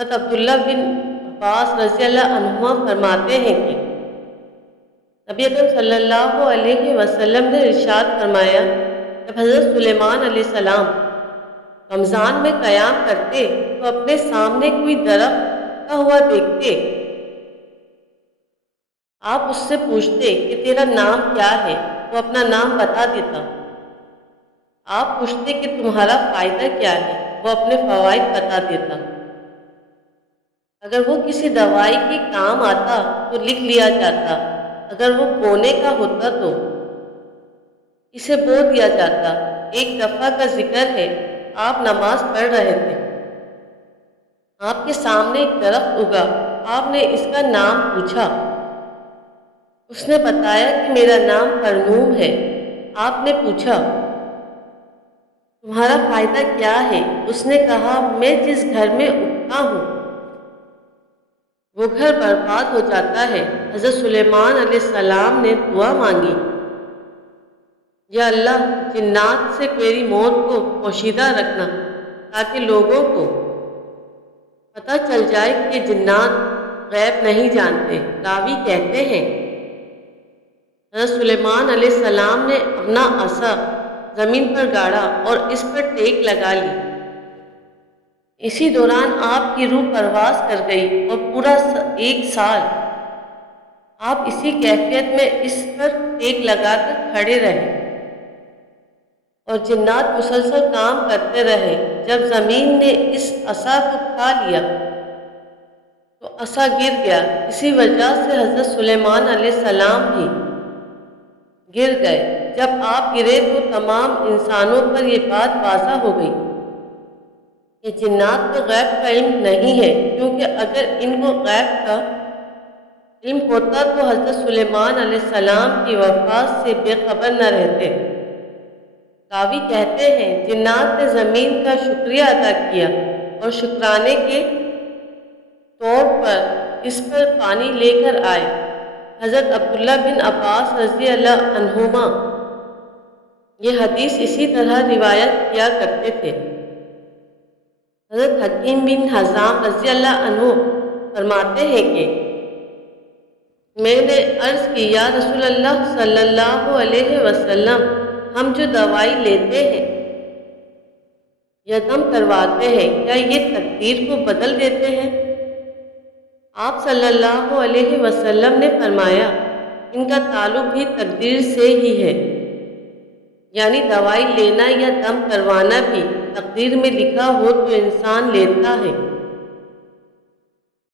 حضرت عبداللہ بن عباس رضی اللہ عنہما فرماتے ہیں کہ نبی اکرم صلی اللہ علیہ وسلم نے ارشاد فرمایا، جب حضرت سلیمان علیہ السلام رمضان میں قیام کرتے تو اپنے سامنے کوئی درخت اگتا ہوا دیکھتے، آپ اس سے پوچھتے کہ تیرا نام کیا ہے؟ وہ اپنا نام بتا دیتا۔ آپ پوچھتے کہ تمہارا فائدہ کیا ہے؟ وہ اپنے فوائد بتا دیتا۔ اگر وہ کسی دوائی کے کام آتا تو لکھ لیا جاتا، اگر وہ بونے کا ہوتا تو اسے بو دیا جاتا۔ ایک دفعہ کا ذکر ہے، آپ نماز پڑھ رہے تھے، آپ کے سامنے ایک درخت اگا، آپ نے اس کا نام پوچھا، اس نے بتایا کہ میرا نام فرنوم ہے۔ آپ نے پوچھا تمہارا فائدہ کیا ہے؟ اس نے کہا میں جس گھر میں اگتا ہوں وہ گھر برباد ہو جاتا ہے۔ حضرت سلیمان علیہ السلام نے دعا مانگی، یا اللہ جنات سے میری موت کو پوشیدہ رکھنا تاکہ لوگوں کو پتہ چل جائے کہ جنات غیب نہیں جانتے۔ راوی کہتے ہیں حضرت سلیمان علیہ السلام نے اپنا عصا زمین پر گاڑا اور اس پر ٹیک لگا لی۔ اسی دوران آپ کی روح پرواز کر گئی اور پورا 1 سال آپ اسی کیفیت میں اس پر ٹیک لگا کر کھڑے رہے اور جنات مسلسل کام کرتے رہے۔ جب زمین نے اس عصا کو کھا لیا تو عصا گر گیا، اسی وجہ سے حضرت سلیمان علیہ السلام بھی گر گئے۔ جب آپ گرے تو تمام انسانوں پر یہ بات واضح ہو گئی کہ جنات کو غیب کا علم نہیں ہے، کیونکہ اگر ان کو غیب کا علم ہوتا تو حضرت سلیمان علیہ السلام کی وفات سے بے خبر نہ رہتے۔ راوی کہتے ہیں جنات نے زمین کا شکریہ ادا کیا اور شکرانے کے طور پر اس پر پانی لے کر آئے۔ حضرت عبداللہ بن عباس رضی اللہ عنہما یہ حدیث اسی طرح روایت کیا کرتے تھے۔ حضرت حکیم بن حزام رضی اللہ عنہ فرماتے ہیں کہ میں نے عرض کی، یا رسول اللہ صلی اللہ علیہ وسلم، ہم جو دوائی لیتے ہیں یا دم کرواتے ہیں کیا یہ تقدیر کو بدل دیتے ہیں؟ آپ صلی اللہ علیہ وسلم نے فرمایا ان کا تعلق بھی تقدیر سے ہی ہے، یعنی دوائی لینا یا دم کروانا بھی تقدیر میں لکھا ہو تو انسان لیتا ہے۔